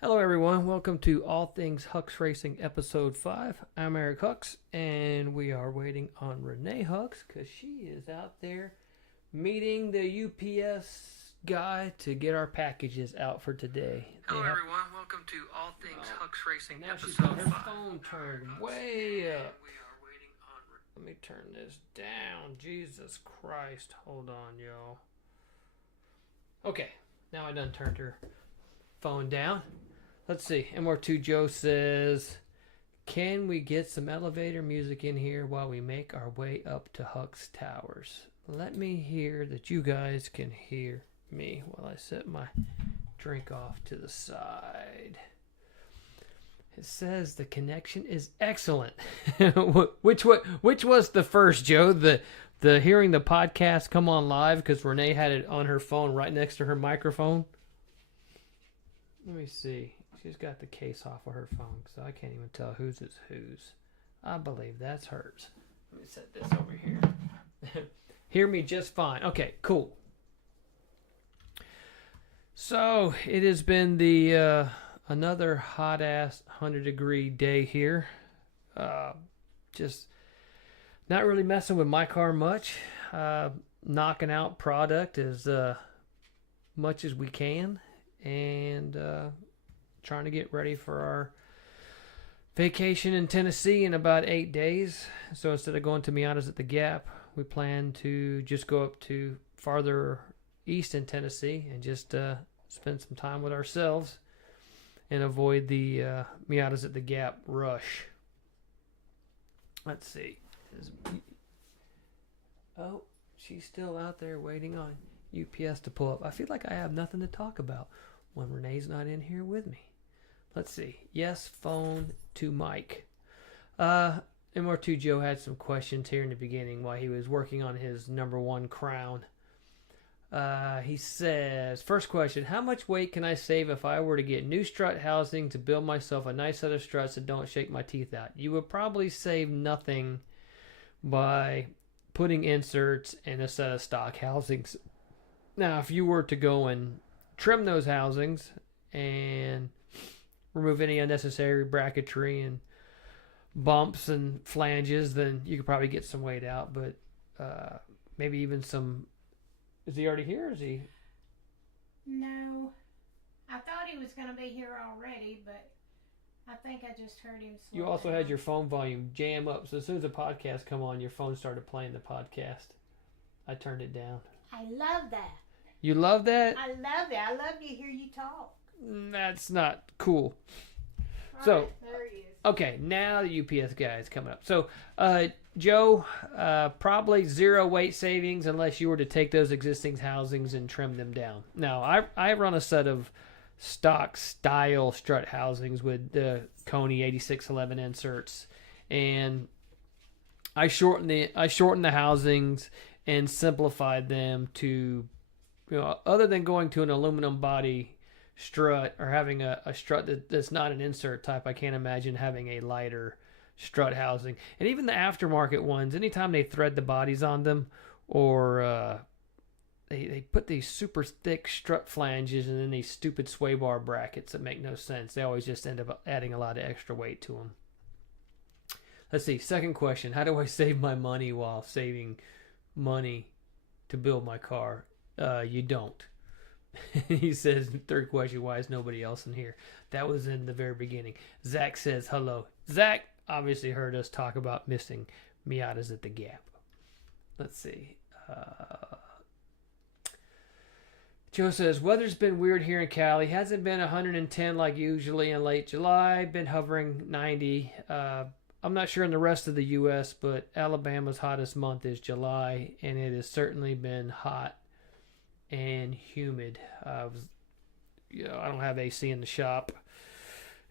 Hello, everyone. Welcome to All Things Hux Racing, Episode 5. I'm Eric Hux, and we are waiting on Renee Hux because she is out there meeting the UPS guy to get our packages out for today. Hello, everyone. Welcome to All Things Hux Racing, Now she's Episode got her 5. phone turned way up. Let me turn this down. Jesus Christ. Hold on, y'all. Okay, now I done turned her phone down. Let's see. MR2 Joe says, can we get some elevator music in here while we make our way up to Hux Towers? Let me hear that you guys can hear me while I set my drink off to the side. It says the connection is excellent. which was the first, Joe? The hearing the podcast come on live because Renee had it on her phone right next to her microphone? Let me see. She's got the case off of her phone, so I can't even tell whose is whose. I believe that's hers. Let me set this over here. Hear me just fine. Okay, cool. So it has been the another hot ass 100-degree day here. Just not really messing with my car much. Knocking out product as much as we can, and trying to get ready for our vacation in Tennessee in about 8 days. So instead of going to Miata's at the Gap, we plan to just go up to farther east in Tennessee and just spend some time with ourselves and avoid the Miata's at the Gap rush. Let's see. Oh, she's still out there waiting on UPS to pull up. I feel like I have nothing to talk about when Renee's not in here with me. Let's see. Yes, phone to Mike. MR2 Joe had some questions here in the beginning while he was working on his number one crown. He says, first question, how much weight can I save if I were to get new strut housing to build myself a nice set of struts that don't shake my teeth out? You would probably save nothing by putting inserts in a set of stock housings. Now, if you were to go and trim those housings and remove any unnecessary bracketry and bumps and flanges, then you could probably get some weight out, but maybe even some... Is he already here, or is he... No. I thought he was going to be here already, but I think I just heard him slow You also down. had your phone volume jam up, so as soon as the podcast come on, your phone started playing the podcast. I turned it down. I love that. You love that? I love it. I love to hear you talk. That's not cool. All So- right, there he is. Okay, now the UPS guy is coming up. So, Joe, probably zero weight savings unless you were to take those existing housings and trim them down. Now, I run a set of stock style strut housings with the Coney 8611 inserts, and I shortened the housings and simplified them to, other than going to an aluminum body strut or having a strut that's not an insert type, I can't imagine having a lighter strut housing. And even the aftermarket ones, anytime they thread the bodies on them, or they put these super thick strut flanges and then these stupid sway bar brackets that make no sense. They always just end up adding a lot of extra weight to them. Let's see. Second question: how do I save my money while saving money to build my car? You don't. He says, third question, why is nobody else in here? That was in the very beginning. Zach says hello. Zach obviously heard us talk about missing Miatas at the Gap. Let's see. Joe says, weather's been weird here in Cali. Hasn't been 110 like usually in late July. Been hovering 90. I'm not sure in the rest of the U.S., but Alabama's hottest month is July, and it has certainly been hot and humid. I don't have AC in the shop,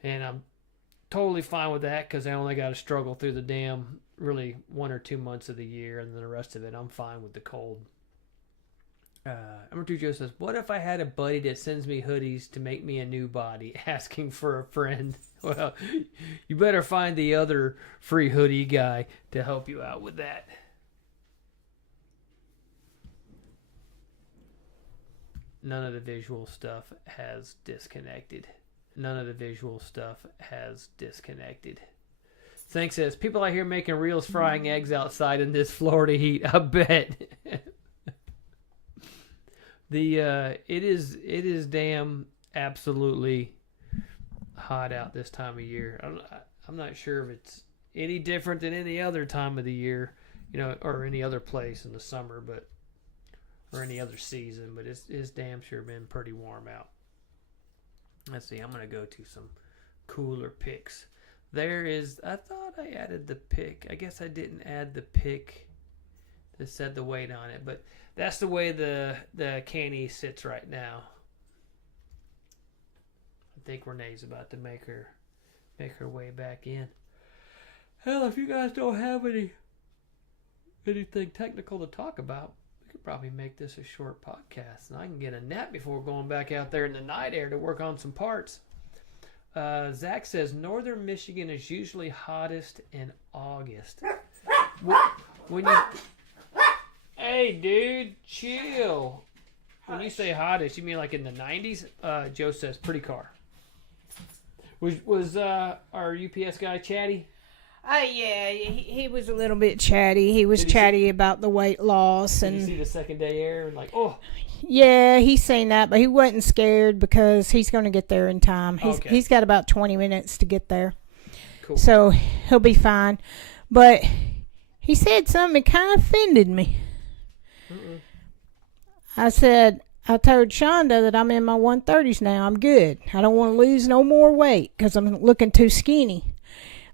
and I'm totally fine with that because I only got to struggle through the damn really 1 or 2 months of the year, and then the rest of it I'm fine with the cold. Number 2 Joe says, what if I had a buddy that sends me hoodies to make me a new body, asking for a friend? Well, you better find the other free hoodie guy to help you out with that. None of the visual stuff has disconnected. none of the visual stuff has disconnected. Thing says, people out here making reels frying eggs outside in this Florida heat. I bet. It is damn absolutely hot out this time of year. I'm not sure if it's any different than any other time of the year, or any other place in the summer, or any other season, but it's damn sure been pretty warm out. Let's see, I'm going to go to some cooler pics. I thought I added the pic. I guess I didn't add the pic that said the weight on it, but that's the way the canny sits right now. I think Renee's about to make her way back in. Hell, if you guys don't have anything technical to talk about, we could probably make this a short podcast, and I can get a nap before going back out there in the night air to work on some parts. Zach says northern Michigan is usually hottest in August. When you, hey dude, chill. When you say hottest, you mean like in the 90s? Joe says pretty car. Was our UPS guy chatty? Oh, yeah, he was a little bit chatty. He was chatty about the weight loss. Did you see the second day air? And Yeah, he's seen that, but he wasn't scared because he's going to get there in time. He's got about 20 minutes to get there. Cool. So he'll be fine. But he said something that kind of offended me. Mm-mm. I told Shonda that I'm in my 130s now. I'm good. I don't want to lose no more weight because I'm looking too skinny.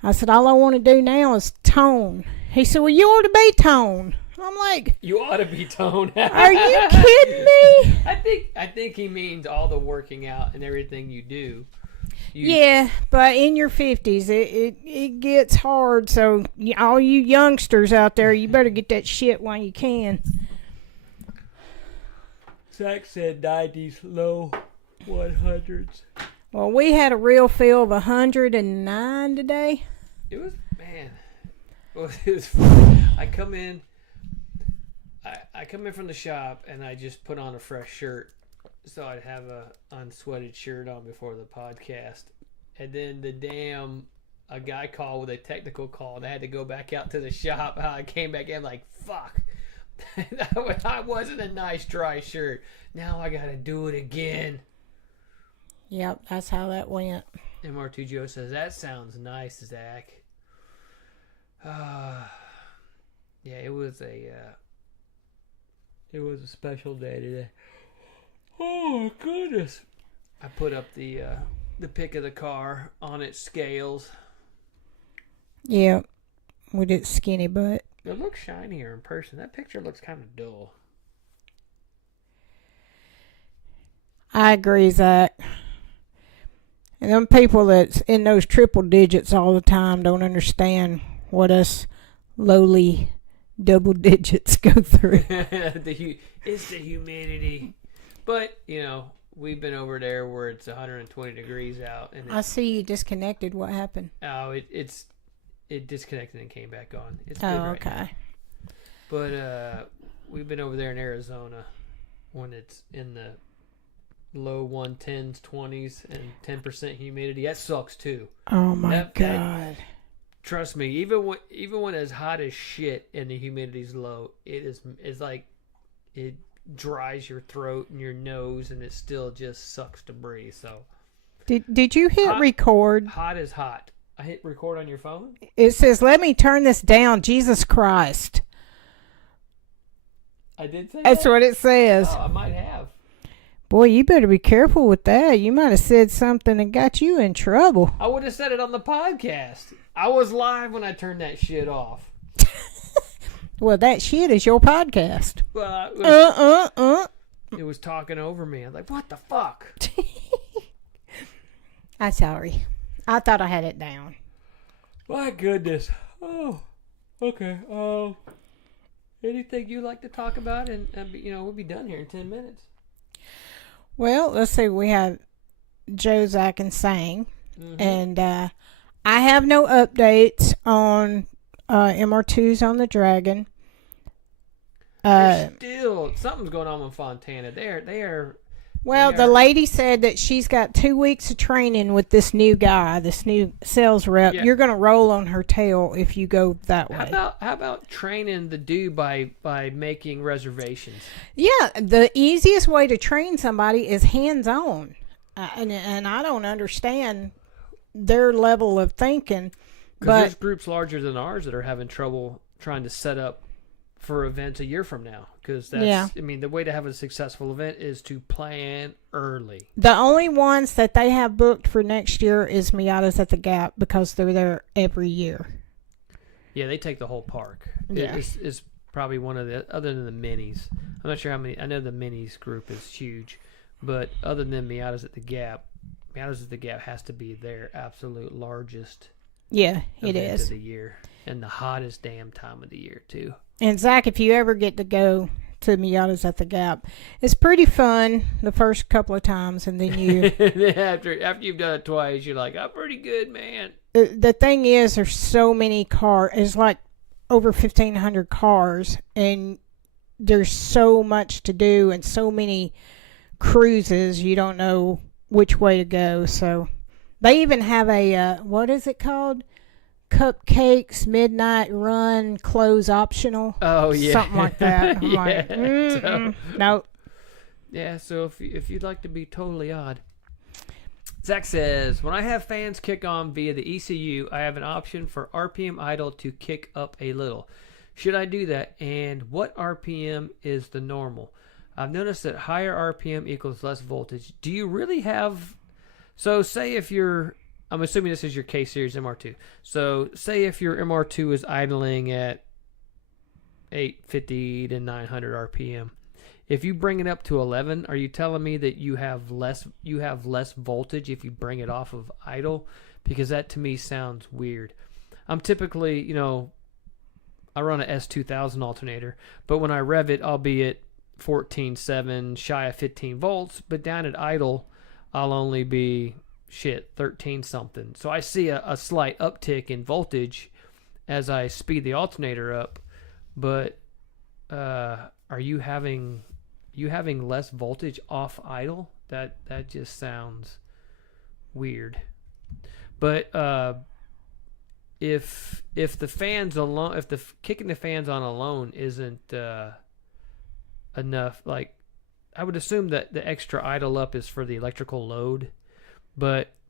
I said, all I want to do now is tone. He said, well, you ought to be toned. I'm like, you ought to be toned. Are you kidding me? I think he means all the working out and everything you do. Yeah, but in your 50s, it gets hard. So all you youngsters out there, you better get that shit while you can. Zach said 90s, low 100s. Well, we had a real feel of 109 today. It was, man. Well, it was funny. I come in from the shop and I just put on a fresh shirt so I'd have a unsweated shirt on before the podcast. And then a guy called with a technical call and I had to go back out to the shop. I came back in like, fuck. That wasn't a nice dry shirt. Now I got to do it again. Yep, that's how that went. MR2 Joe says, that sounds nice, Zach. Yeah, it was a special day today. Oh, goodness. I put up the pic of the car on its scales. Yeah, with its skinny butt. It looks shinier in person. That picture looks kind of dull. I agree, Zach. And them people that's in those triple digits all the time don't understand what us lowly double digits go through. It's the humidity. But, we've been over there where it's 120 degrees out. And I see you disconnected. What happened? Oh, it disconnected and came back on. It's good right okay. now. But we've been over there in Arizona when it's in the low 110s, 20s, and 10% humidity. That sucks too. Oh my God. Trust me, even when it's hot as shit and the humidity's low, it's like it dries your throat and your nose, and it still just sucks to breathe. So, did you hit record? Hot is hot. I hit record on your phone? It says, let me turn this down. Jesus Christ. I did say That's that? what it says. Oh, I might have. Boy, you better be careful with that. You might have said something that got you in trouble. I would have said it on the podcast. I was live when I turned that shit off. Well, that shit is your podcast. Well, it was talking over me. I'm like, what the fuck? I'm sorry. I thought I had it down. My goodness. Oh, okay. Anything you like to talk about? And we'll be done here in 10 minutes. Well, let's see. We have Joe, Zach, and Sang. Mm-hmm. And I have no updates on MR2s on the Dragon. Still, something's going on with Fontana. They are Well, They the are- lady said that she's got 2 weeks of training with this new guy, this new sales rep. Yeah. You're going to roll on her tail if you go that way. How about training the dude by making reservations? Yeah, the easiest way to train somebody is hands-on. And I don't understand their level of thinking. Because there's But groups larger than ours that are having trouble trying to set up for events a year from now. Because that's, Yeah. I mean, the way to have a successful event is to plan early. the only ones that they have booked for next year is Miatas at the Gap because they're there every year. Yeah, they take the whole park. Yeah. It's probably one of the, other than the minis. I'm not sure how many. I know the minis group is huge, but other than Miatas at the Gap has to be their absolute largest Yeah, it event is. of the year, and the hottest damn time of the year too. And Zach, if you ever get to go to Miatas at the Gap, it's pretty fun the first couple of times, and then you. after you've done it twice, you're like, I'm pretty good, man. The thing is, there's so many cars. It's like over 1,500 cars, and there's so much to do and so many cruises. You don't know which way to go. So they even have a what is it called? Cupcakes Midnight Run close optional. Oh yeah, Something like that. I'm like, Yeah, so- no. Yeah, so if you'd like to be totally odd. Zach says, when I have fans kick on via the ECU, I have an option for RPM idle to kick up a little. Should I do that? And what RPM is the normal? I've noticed that higher RPM equals less voltage. Do you really have... So say if you're... I'm assuming this is your K-Series MR2. So say if your MR2 is idling at 850 to 900 RPM. If you bring it up to 11, are you telling me that you have less voltage if you bring it off of idle? Because that to me sounds weird. I'm typically, I run a S2000 alternator, but when I rev it, I'll be at 14.7, shy of 15 volts, but down at idle, I'll only be 13 something. So I see a slight uptick in voltage as I speed the alternator up, but are you having less voltage off idle? That just sounds weird. But if the fans alone, if the kicking the fans on alone isn't enough, like I would assume that the extra idle up is for the electrical load,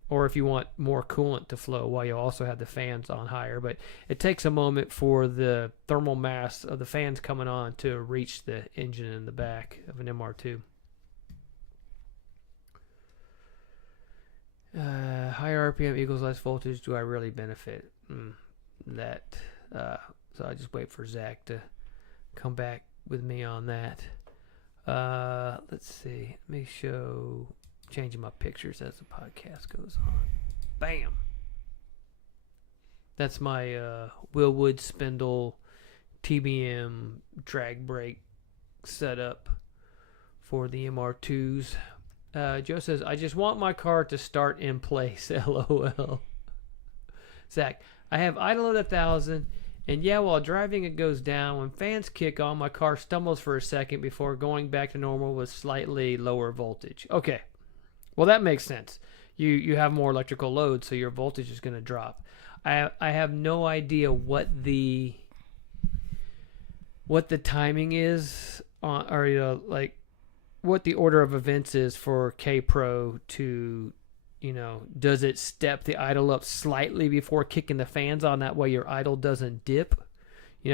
or if you want more coolant to flow while you also have the fans on higher. But it takes a moment for the thermal mass of the fans coming on to reach the engine in the back of an MR2. Higher RPM equals less voltage. Do I really benefit? So I just wait for Zach to come back with me on that. Let's see. Let me show... Changing my pictures as the podcast goes on. Bam! That's my Willwood Spindle TBM drag brake setup for the MR2s. Joe says, I just want my car to start in place. LOL. Zach, I have idle at 1,000, and yeah, while driving it goes down. When fans kick on, my car stumbles for a second before going back to normal with slightly lower voltage. Okay. Well, that makes sense. You have more electrical load, so your voltage is going to drop. I have no idea what the timing is on, or like what the order of events is for K-Pro to, does it step the idle up slightly before kicking the fans on? That way your idle doesn't dip.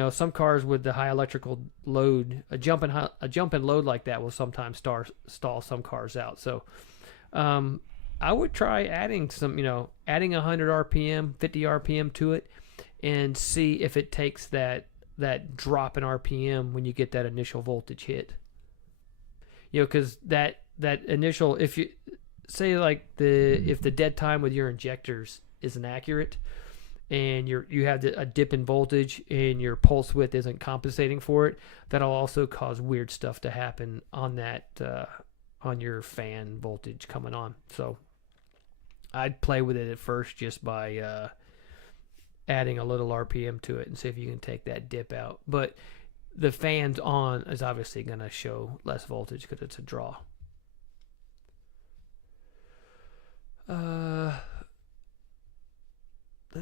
Some cars with the high electrical load, a jump in load like that will sometimes stall some cars out. So. I would try adding adding 100 RPM, 50 RPM to it, and see if it takes that drop in RPM when you get that initial voltage hit. Because that initial, if you say like if the dead time with your injectors isn't accurate, and you have a dip in voltage and your pulse width isn't compensating for it, that'll also cause weird stuff to happen on that. On your fan voltage coming on. So I'd play with it at first just by adding a little RPM to it and see if you can take that dip out. But the fans on is obviously going to show less voltage because it's a draw.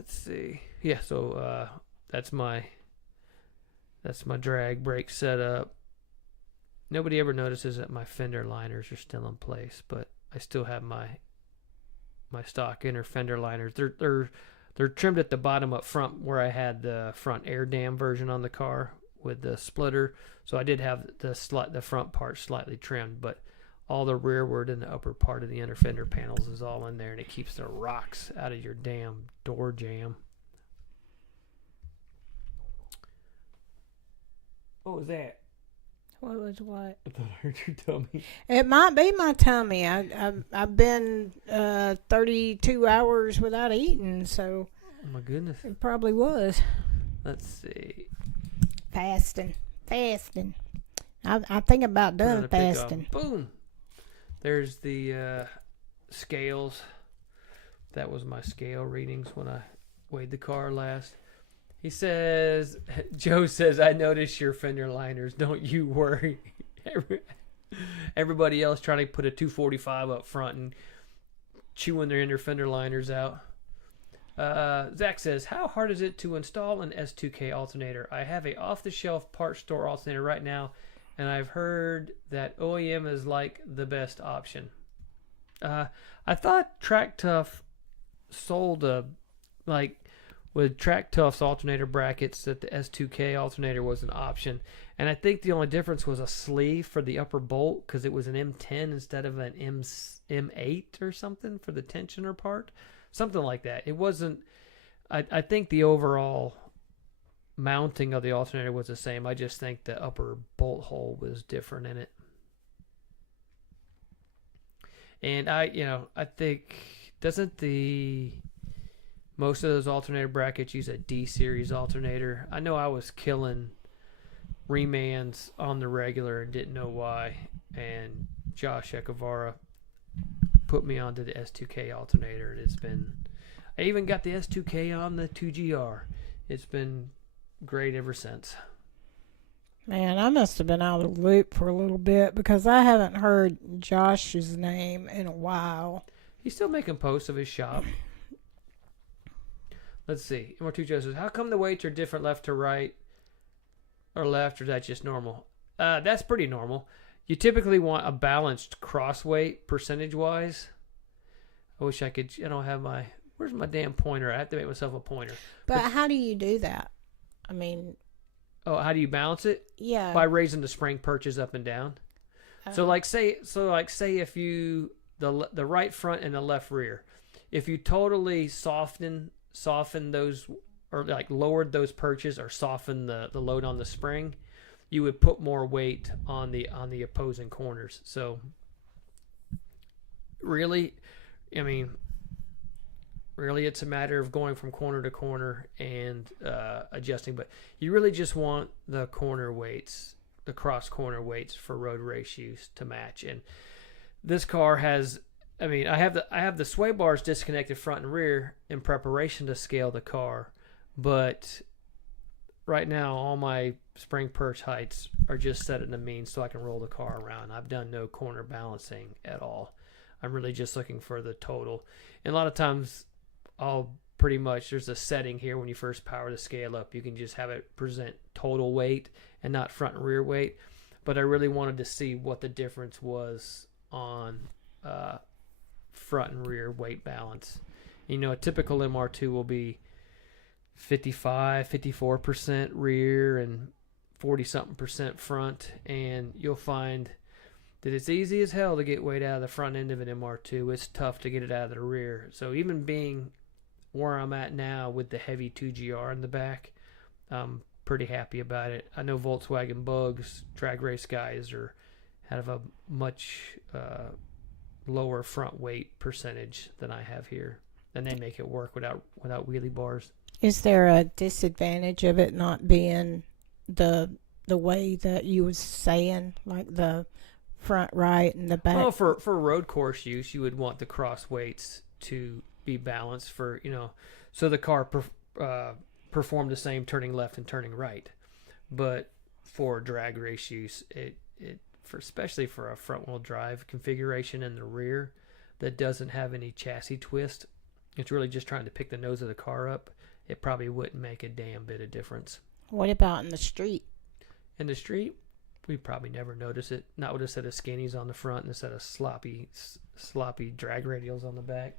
let's see. Yeah, so that's my drag brake setup. Nobody ever notices that my fender liners are still in place, but I still have my stock inner fender liners. They're trimmed at the bottom up front where I had the front air dam version on the car with the splitter. So I did have the front part slightly trimmed, but all the rearward and the upper part of the inner fender panels is all in there, and it keeps the rocks out of your damn door jamb. What was that? What was what? I thought I heard your tummy. It might be my tummy. I've been 32 hours without eating, so Oh my goodness. it probably was Let's see. fasting. I think about Put on done a pick off. fasting. Boom. There's the scales. That was my scale readings when I weighed the car last. He says, Joe says, I noticed your fender liners. Don't you worry. Everybody else trying to put a 245 up front and chewing their inner fender liners out. Zach says, how hard is it to install an S2K alternator? I have a off-the-shelf parts store alternator right now, and I've heard that OEM is like the best option. I thought Track Tough sold with Track Tough's alternator brackets that the S2K alternator was an option, and I think the only difference was a sleeve for the upper bolt because it was an M10 instead of an M8 or something for the tensioner part, something like that. It wasn't. I think the overall mounting of the alternator was the same. I just think the upper bolt hole was different in it, and I think doesn't the most of those alternator brackets use a D-series alternator. I know I was killing remans on the regular and didn't know why. And Josh Echevara put me onto the S2K alternator. And I even got the S2K on the 2GR. It's been great ever since. Man, I must have been out of the loop for a little bit because I haven't heard Josh's name in a while. He's still making posts of his shop. Let's see. MR2 Joe says, how come the weights are different left to right or left, or is that just normal? That's pretty normal. You typically want a balanced cross weight percentage-wise. I wish I could, I don't have my, where's my damn pointer? I have to make myself a pointer. But how do you do that? I mean... Oh, how do you balance it? Yeah. By raising the spring perches up and down. So say if you, the right front and the left rear, if you totally soften those, or like lowered those perches or soften the load on the spring, you would put more weight on the opposing corners. So really it's a matter of going from corner to corner and adjusting, but you really just want the corner weights, the cross corner weights for road race use to match. And this car has, I have the sway bars disconnected front and rear in preparation to scale the car, but right now all my spring perch heights are just set in the mean so I can roll the car around. I've done no corner balancing at all. I'm really just looking for the total. And a lot of times there's a setting here when you first power the scale up. You can just have it present total weight and not front and rear weight. But I really wanted to see what the difference was on front and rear weight balance. A typical MR2 will be 54% rear and 40-something% front, and you'll find that it's easy as hell to get weight out of the front end of an MR2. It's tough to get it out of the rear. So even being where I'm at now with the heavy 2GR in the back, I'm pretty happy about it. I know Volkswagen Bugs, drag race guys have a much lower front weight percentage than I have here, and they make it work without wheelie bars. Is there a disadvantage of it not being the way that you was saying, like the front right and the back? Well, for road course use, you would want the cross weights to be balanced for, so the car perform the same turning left and turning right. But for drag race use, especially for a front wheel drive configuration in the rear that doesn't have any chassis twist, it's really just trying to pick the nose of the car up, it probably wouldn't make a damn bit of difference. What about in the street? In the street, we probably never notice it. Not with a set of skinnies on the front and a set of sloppy drag radials on the back.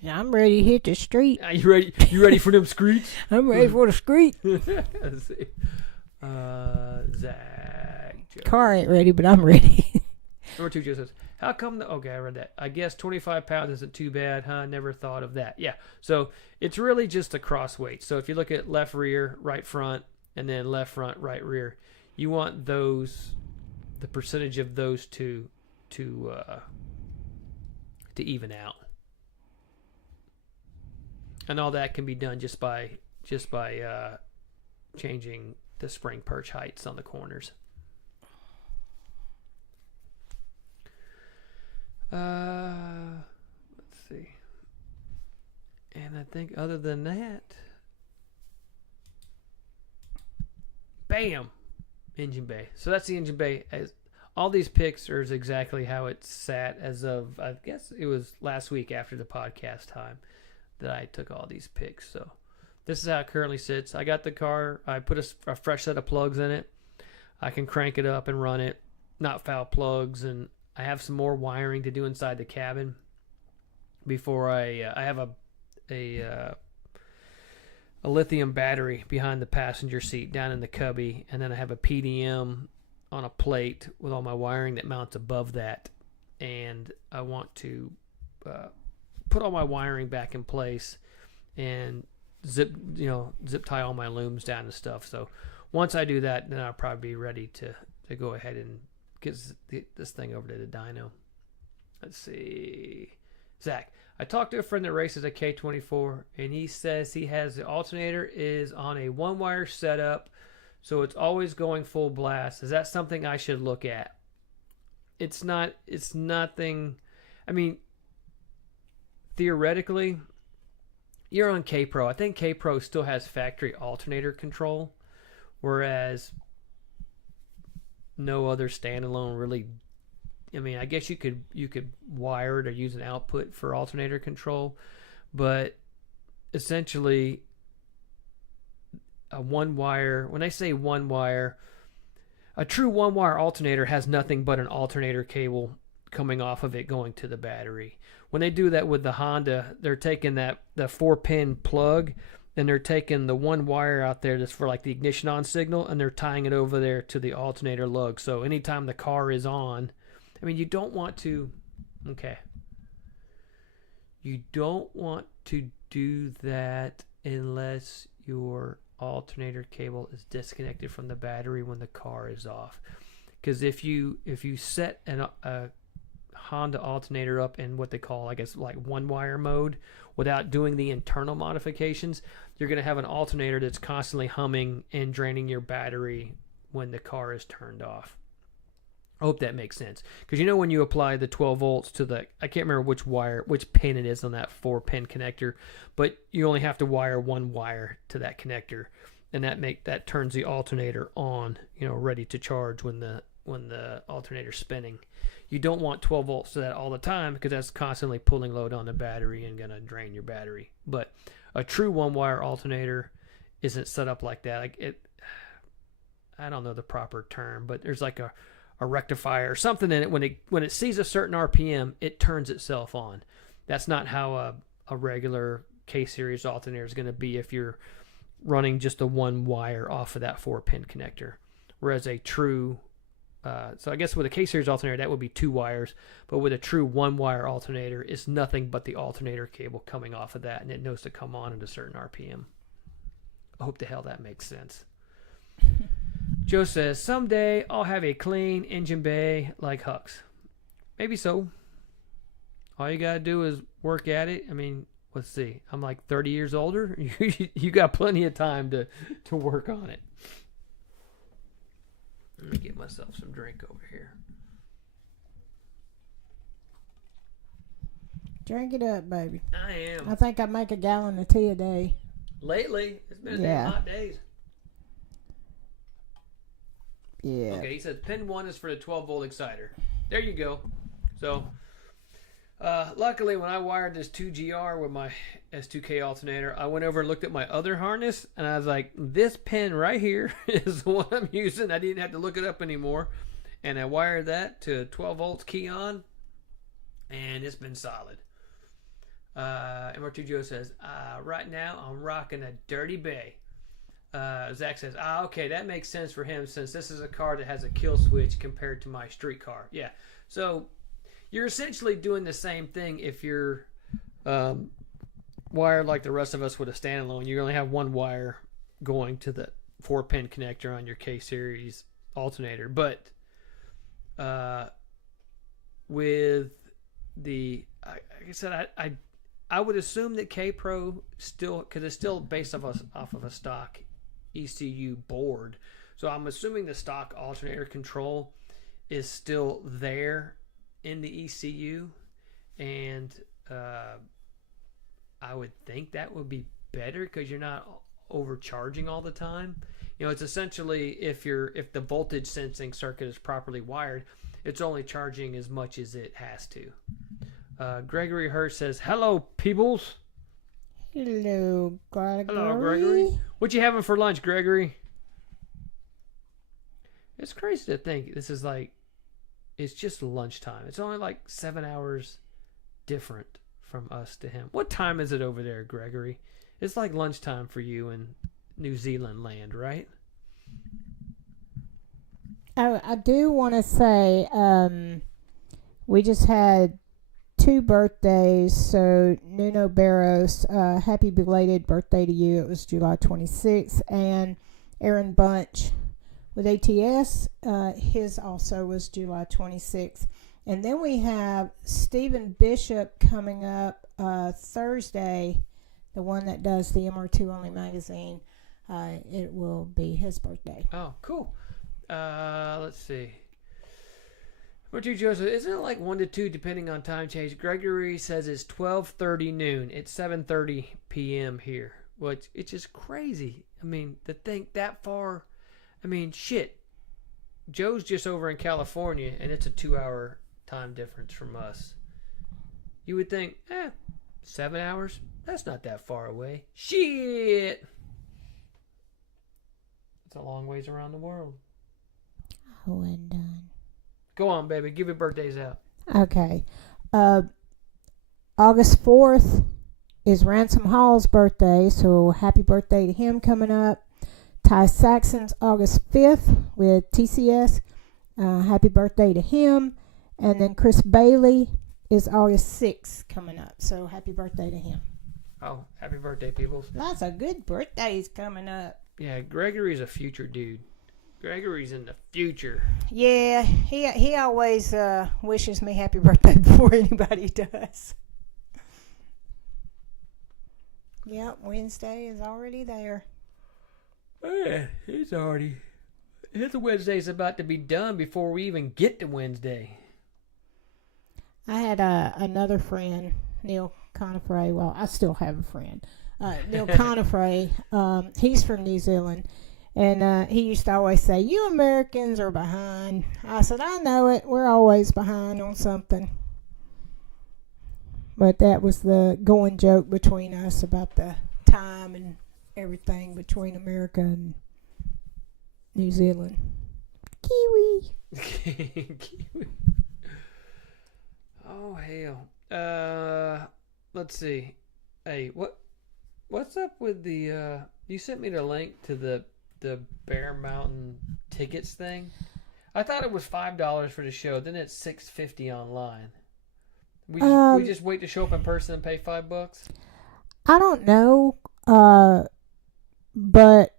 Yeah, I'm ready to hit the street. Are you ready? You ready for them screets? I'm ready for the street. Let's see. Zach. Joe. Car ain't ready, but I'm ready. Number 2 just says, how come okay, I read that. I guess 25 pounds isn't too bad, huh? Never thought of that. Yeah. So it's really just a cross weight. So if you look at left rear, right front, and then left front, right rear, you want the percentage of those two to even out. And all that can be done just by changing the spring perch heights on the corners. Let's see. And I think other than that, bam, engine bay. So that's the engine bay. All these picks are exactly how it sat as of, I guess it was last week after the podcast time that I took all these picks. So this is how it currently sits. I got the car. I put a fresh set of plugs in it. I can crank it up and run it. Not foul plugs. And I have some more wiring to do inside the cabin before I have a lithium battery behind the passenger seat down in the cubby. And then I have a PDM on a plate with all my wiring that mounts above that. And I want to put all my wiring back in place and zip tie all my looms down and stuff. So once I do that, then I'll probably be ready to go ahead and get this thing over to the dyno. Let's see. Zach, I talked to a friend that races a K24, and he says he has the alternator is on a one-wire setup, so it's always going full blast. Is that something I should look at? It's nothing. I mean, theoretically, you're on K-Pro. I think K-Pro still has factory alternator control, whereas no other standalone really. I mean, I guess you could wire it or use an output for alternator control, but essentially a one wire, when I say one wire, a true one wire alternator has nothing but an alternator cable coming off of it going to the battery. When they do that with the Honda, they're taking the 4-pin plug and they're taking the one wire out there that's for like the ignition on signal, and they're tying it over there to the alternator lug. So anytime the car is on, I mean, you don't want to do that unless your alternator cable is disconnected from the battery when the car is off. Because if you set a Honda alternator up in what they call, I guess, like one wire mode without doing the internal modifications, you're going to have an alternator that's constantly humming and draining your battery when the car is turned off. I hope that makes sense. Because when you apply the 12 volts to I can't remember which pin it is on that 4-pin connector, but you only have to wire one wire to that connector, and that turns the alternator on, ready to charge when the alternator's spinning. You don't want 12 volts to that all the time, because that's constantly pulling load on the battery and going to drain your battery. But a true one-wire alternator isn't set up like that. I don't know the proper term, but there's like a rectifier or something in it. When it sees a certain RPM, it turns itself on. That's not how a regular K-series alternator is going to be if you're running just a one wire off of that 4-pin connector. Whereas a true so I guess with a K-series alternator, that would be 2 wires, but with a true one-wire alternator, it's nothing but the alternator cable coming off of that, and it knows to come on at a certain RPM. I hope the hell that makes sense. Joe says, someday I'll have a clean engine bay like Hux. Maybe so. All you got to do is work at it. I mean, let's see. I'm like 30 years older. You got plenty of time to work on it. Let me get myself some drink over here. Drink it up, baby. I am. I think I make a gallon of tea a day. Lately, it's been a day hot days. Yeah. Okay, he says pin 1 is for the 12-volt exciter. There you go. So, Luckily, when I wired this 2GR with my S2K alternator, I went over and looked at my other harness, and I was like, this pin right here is the one I'm using. I didn't have to look it up anymore. And I wired that to 12 volts key on, and it's been solid. MR2 Joe says, right now I'm rocking a Dirty Bay. Zach says, okay, that makes sense for him since this is a car that has a kill switch compared to my street car. Yeah, so you're essentially doing the same thing if you're wired like the rest of us with a standalone. You only have one wire going to the 4-pin connector on your K-Series alternator. But with the, like I said, I would assume that K-Pro still, because it's still based off of a stock ECU board. So I'm assuming the stock alternator control is still there in the ECU, and I would think that would be better because you're not overcharging all the time. You know, it's essentially if the voltage sensing circuit is properly wired, it's only charging as much as it has to. Gregory Hurst says, hello, peoples. Hello, Gregory. Hello, Gregory. What you having for lunch, Gregory? It's crazy to think this is like, it's just lunchtime. It's only like 7 hours different from us to him. What time is it over there, Gregory? It's like lunchtime for you in New Zealand land, right? Oh, I do want to say, we just had 2 birthdays. So Nuno Barros, happy belated birthday to you. It was July 26th. And Aaron Bunch with ATS, his also was July 26th. And then we have Stephen Bishop coming up Thursday, the one that does the MR2 Only magazine. It will be his birthday. Oh, cool. Let's see. Richard Joseph, isn't it like 1 to 2 depending on time change? Gregory says it's 12:30 noon. It's 7:30 p.m. here. Which it's just crazy. I mean, to think that far. I mean, shit. Joe's just over in California, and it's a 2-hour time difference from us. You would think, 7 hours? That's not that far away. Shit! It's a long ways around the world. Oh, and done. Go on, baby. Give your birthdays out. Okay. August 4th is Ransom Hall's birthday, so happy birthday to him coming up. Ty Saxon's August 5th with TCS. Happy birthday to him. And then Chris Bailey is August 6th coming up, so happy birthday to him. Oh, happy birthday, peoples. Lots of good birthdays coming up. Yeah, Gregory's a future dude. Gregory's in the future. Yeah, he always wishes me happy birthday before anybody does. Yep, Wednesday is already there. Yeah, his Wednesday's about to be done before we even get to Wednesday. I had another friend, Neil Conifray. Well, I still have a friend. Neil Conifray. He's from New Zealand. And he used to always say, you Americans are behind. I said, I know it. We're always behind on something. But that was the going joke between us about the time and everything between America and New Zealand. Kiwi. Kiwi. Oh, hell. Let's see. Hey, what's up with the, you sent me the link to the Bear Mountain tickets thing. I thought it was $5 for the show. Then it's $6.50 online. We just wait to show up in person and pay $5. I don't know, but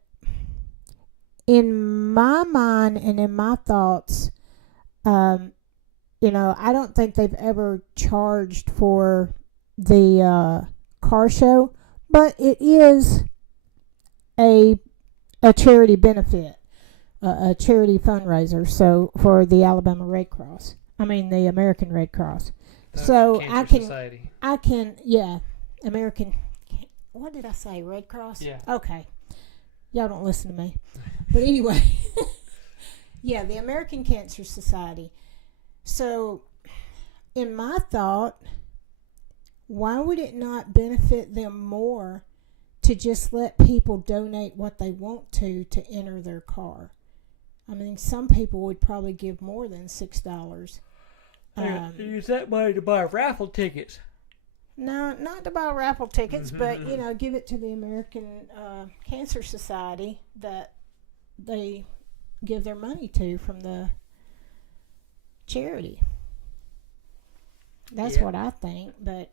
in my mind and in my thoughts, I don't think they've ever charged for the car show, but it is a charity benefit, a charity fundraiser. So for the Alabama Red Cross, the American Red Cross. So Society. American. What did I say? Red Cross? Yeah. Okay. Y'all don't listen to me. But anyway, yeah, the American Cancer Society. So in my thought, why would it not benefit them more to just let people donate what they want to enter their car? I mean, some people would probably give more than $6. Use that money to buy raffle tickets. No, not to buy raffle tickets, but give it to the American Cancer Society that they give their money to from the charity. That's what I think, but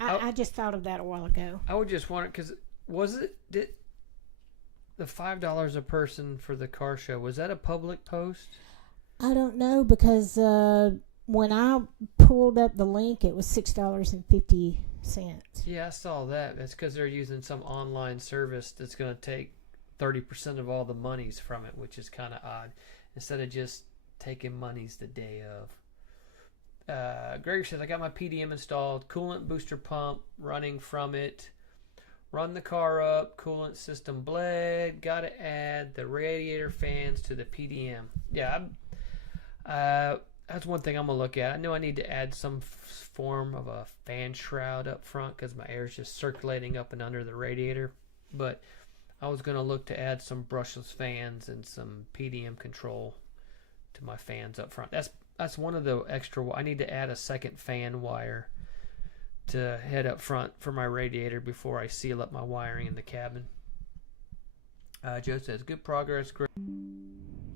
I just thought of that a while ago. I would just wonder, because did the $5 a person for the car show, was that a public post? I don't know, because when I pulled up the link, it was $6.50. Yeah, I saw that. That's because they're using some online service that's going to take 30% of all the monies from it, which is kind of odd, instead of just taking monies the day of. Greg says, I got my PDM installed, coolant booster pump running from it. Run the car up, coolant system bled. Got to add the radiator fans to the PDM. Yeah, that's one thing I'm going to look at. I know I need to add some form of a fan shroud up front because my air is just circulating up and under the radiator. But I was going to look to add some brushless fans and some PDM control to my fans up front. That's one of the extra. I need to add a second fan wire to head up front for my radiator before I seal up my wiring in the cabin. Joe says, good progress. Great.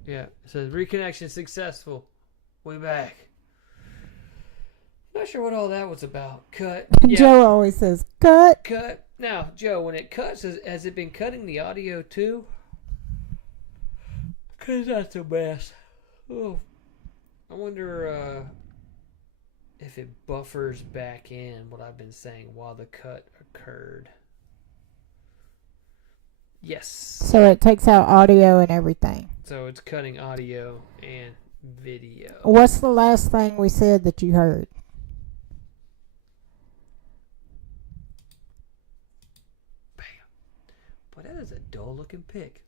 Yeah, it says reconnection successful. We back. Not sure what all that was about. Cut. Yeah. Joe always says, cut. Cut. Now, Joe, when it cuts, has it been cutting the audio too? Because that's a mess. Oh. I wonder if it buffers back in what I've been saying while the cut occurred. Yes. So it takes out audio and everything. So it's cutting audio and video. What's the last thing we said that you heard? Bam. Boy, that is a dull looking pic.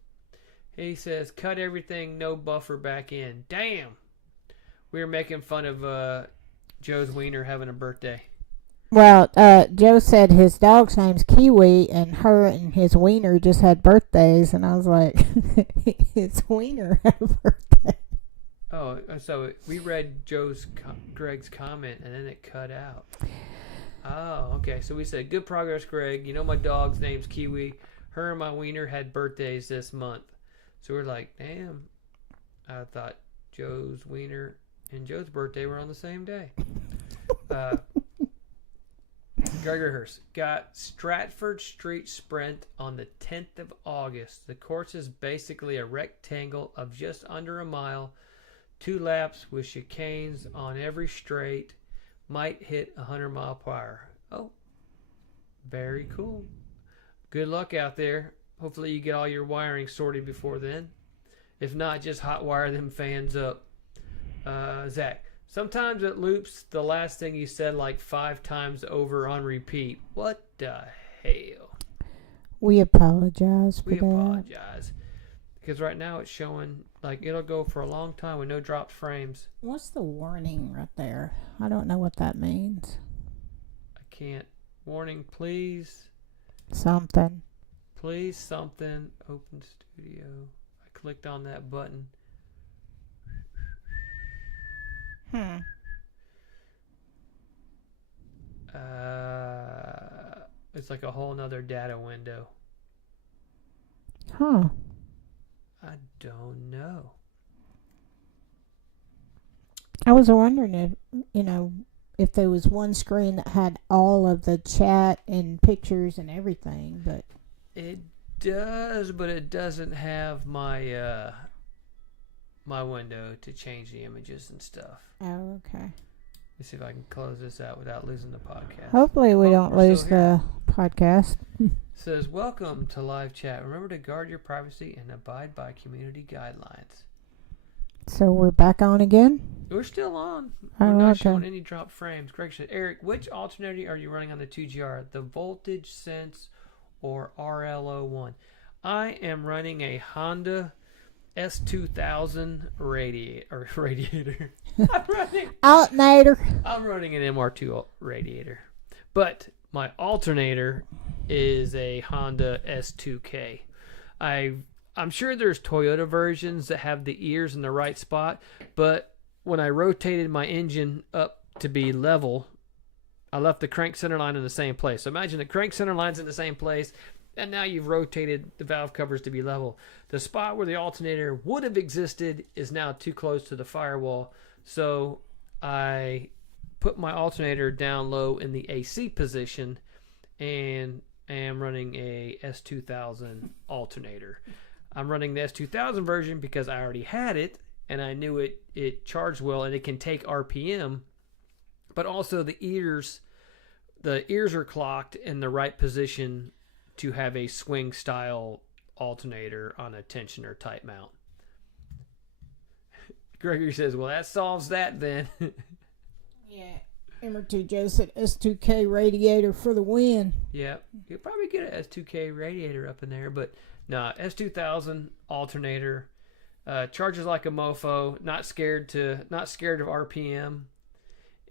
He says, cut everything, no buffer back in. Damn. We were making fun of Joe's wiener having a birthday. Well, Joe said his dog's name's Kiwi, and her and his wiener just had birthdays, and I was like, his wiener had a birthday. Oh, so we read Greg's comment, and then it cut out. Oh, okay. So we said, good progress, Greg. You know my dog's name's Kiwi. Her and my wiener had birthdays this month. So we're like, damn. I thought Joe's wiener and Joe's birthday were on the same day. Gregor Hurst got Stratford Street Sprint on the 10th of August. The course is basically a rectangle of just under a mile, 2 laps with chicanes on every straight. Might hit 100 mile per hour. Oh, very cool. Good luck out there. Hopefully you get all your wiring sorted before then. If not, just hot wire them fans up. Zach, sometimes it loops the last thing you said like 5 times over on repeat. What the hell? We apologize for We that. apologize. Because right now it's showing like it'll go for a long time with no dropped frames. What's the warning right there? I don't know what that means. I can't. Warning, please. Something. Please something. Open Studio. I clicked on that button. It's like a whole nother data window. Huh. I don't know. I was wondering if there was one screen that had all of the chat and pictures and everything, but It does, but it doesn't have my my window to change the images and stuff. oh, okay. Let's see if I can close this out without losing the podcast. Hopefully we don't we're lose still the podcast. It says, welcome to live chat. Remember to guard your privacy and abide by community guidelines. So we're back on again? We're still on. Oh, We're not okay. showing any drop frames. Greg said, Eric, which alternator are you running on the 2GR? The Voltage Sense or RL01? I am running a Honda S2000 radiator. I'm running Alternator. an MR2 radiator. But my alternator is a Honda S2K. I'm sure there's Toyota versions that have the ears in the right spot, but when I rotated my engine up to be level, I left the crank center line in the same place. So imagine the crank center line's in the same place, and now you've rotated the valve covers to be level. The spot where the alternator would have existed is now too close to the firewall, so I put my alternator down low in the AC position and am running a S2000 alternator. I'm running the S2000 version because I already had it and I knew it charged well and it can take RPM, but also the ears are clocked in the right position to have a swing style alternator on a tensioner type mount. Gregory says, well, that solves that then. Yeah. M2 Joe said S2K radiator for the win. Yeah, you'll probably get an S2K radiator up in there, but no, S2000 alternator, charges like a mofo, not scared of RPM,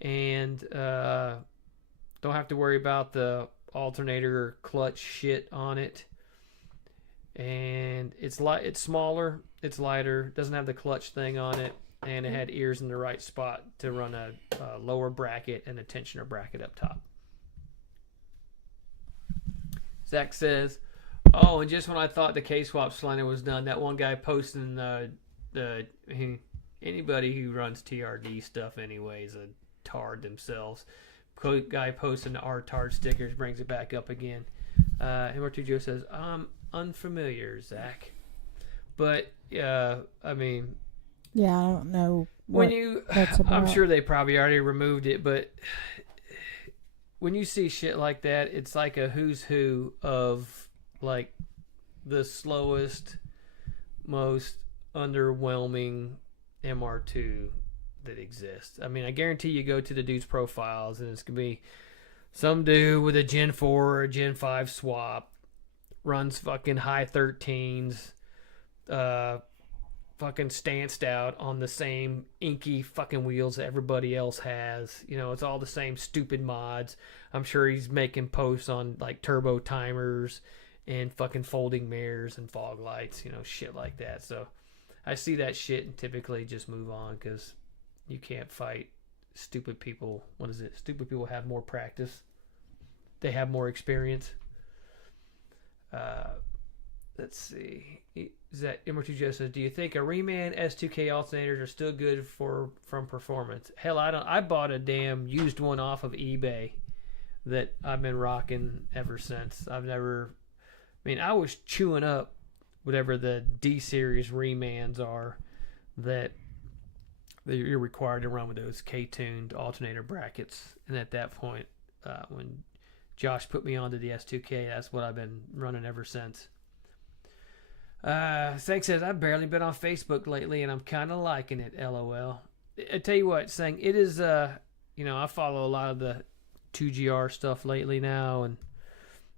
and don't have to worry about the alternator clutch shit on it. And it's smaller, it's lighter, doesn't have the clutch thing on it, and it had ears in the right spot to run a lower bracket and a tensioner bracket up top. Zach says, oh, and just when I thought the K-swap Slender was done, that one guy posting anybody who runs TRD stuff anyways, a tard themselves. Guy posting the R-tard stickers brings it back up again. MR2 Joe says, unfamiliar, Zach. But, I mean... Yeah, I don't know what that's about. I'm sure they probably already removed it, but when you see shit like that, it's like a who's who of, like, the slowest, most underwhelming MR2 that exists. I mean, I guarantee you go to the dude's profiles, and it's going to be some dude with a Gen 4 or a Gen 5 swap, runs fucking high 13s, fucking stanced out on the same inky fucking wheels that everybody else has. You know, it's all the same stupid mods. I'm sure he's making posts on, like, turbo timers and fucking folding mirrors and fog lights, you know, shit like that. So I see that shit and typically just move on because you can't fight stupid people. What is it? Stupid people have more practice. They have more experience. Let's see. Is that MR2 Joe says, do you think a Reman S2K alternators are still good from performance? Hell, I bought a damn used one off of eBay that I've been rocking ever since. I was chewing up whatever the D series Remans are that you're required to run with those K-tuned alternator brackets. And at that point, when Josh put me onto the S2K, that's what I've been running ever since. Sang says, I've barely been on Facebook lately and I'm kind of liking it, LOL. I tell you what, Sang, it is, I follow a lot of the 2GR stuff lately now and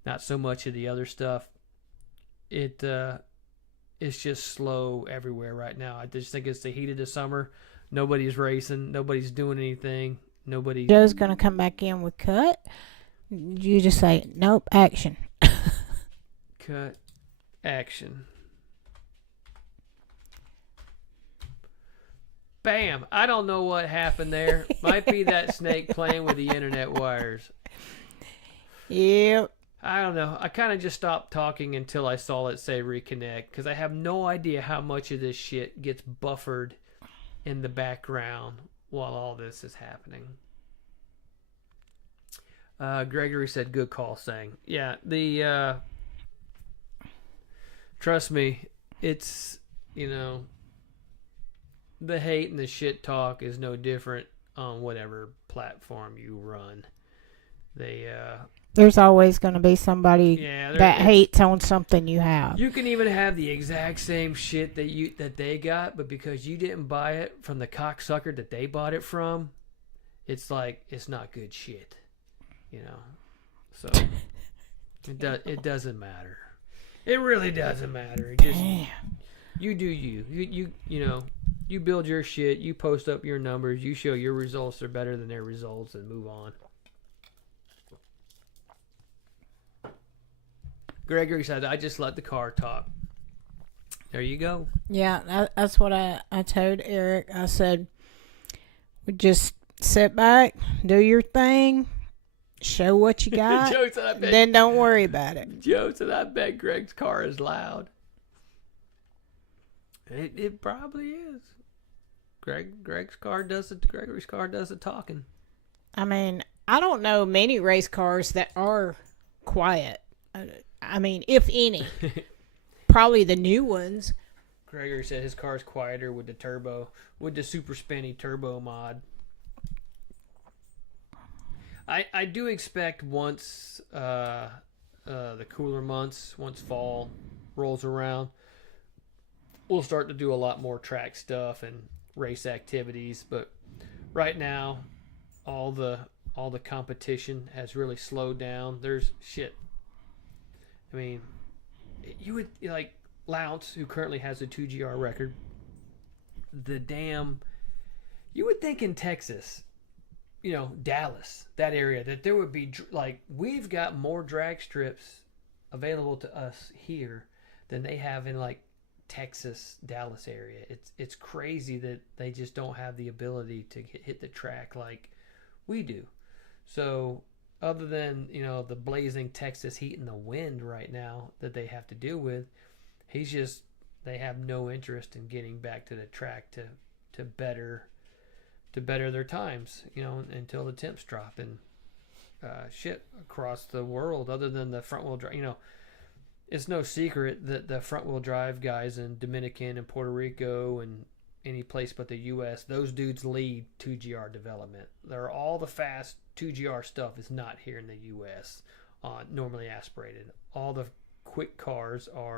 not so much of the other stuff. It's just slow everywhere right now. I just think it's the heat of the summer. Nobody's racing. Nobody's doing anything. Joe's going to come back in with cut. You just say, nope, action. Cut, action. Bam. I don't know what happened there. Might be that snake playing with the internet wires. Yep. I don't know. I kind of just stopped talking until I saw it say reconnect because I have no idea how much of this shit gets buffered in the background while all this is happening. Gregory said, good call, Sang. Yeah, trust me, it's, the hate and the shit talk is no different on whatever platform you run. There's always going to be somebody that hates on something you have. You can even have the exact same shit that they got, but because you didn't buy it from the cocksucker that they bought it from, it's like it's not good shit, So it doesn't matter. It really doesn't matter. It just you do you. You build your shit. You post up your numbers. You show your results are better than their results, and move on. Gregory said, I just let the car talk. There you go. Yeah, that's what I told Eric. I said, we just sit back, do your thing, show what you got, Joe said, I bet, then don't worry about it. Joe said, I bet Greg's car is loud. It probably is. Gregory's car does the talking. I mean, I don't know many race cars that are quiet. I mean, if any. Probably the new ones. Gregory said his car's quieter with the super spinny turbo mod. I do expect once the cooler months, once fall rolls around, we'll start to do a lot more track stuff and race activities. But right now, all the competition has really slowed down. There's shit. I mean, you would like Lounce, who currently has a 2GR record. You would think in Texas, Dallas, that area, that there would be like, we've got more drag strips available to us here than they have in like Texas, Dallas area. It's crazy that they just don't have the ability to hit the track like we do. So other than the blazing Texas heat and the wind right now that they have to deal with, they have no interest in getting back to the track to better their times, until the temps drop. And across the world, other than the front wheel drive, it's no secret that the front wheel drive guys in Dominican and Puerto Rico and any place but the U.S., those dudes lead 2GR development. All the fast 2GR stuff is not here in the U.S. Normally aspirated. All the quick cars are